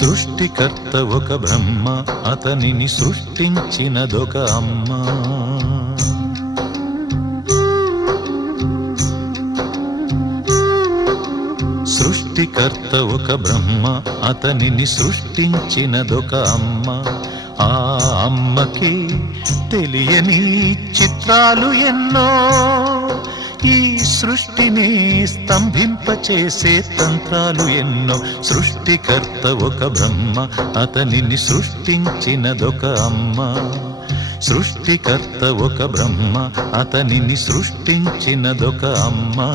సృష్టికర్త ఒక బ్రహ్మ, అతనిని సృష్టించినదొక అమ్మ. సృష్టికర్త ఒక బ్రహ్మ, అతనిని సృష్టించినదొక అమ్మ. ఆ అమ్మకి తెలియని చిత్రాలు ఎన్నో, ఈ సృష్టిని స్తంభింపచేసే తంత్రాలు ఎన్నో. సృష్టికర్త ఒక బ్రహ్మ, అతనిని సృష్టించినదొక అమ్మ. సృష్టికర్త ఒక బ్రహ్మ, అతనిని సృష్టించినదొక అమ్మ.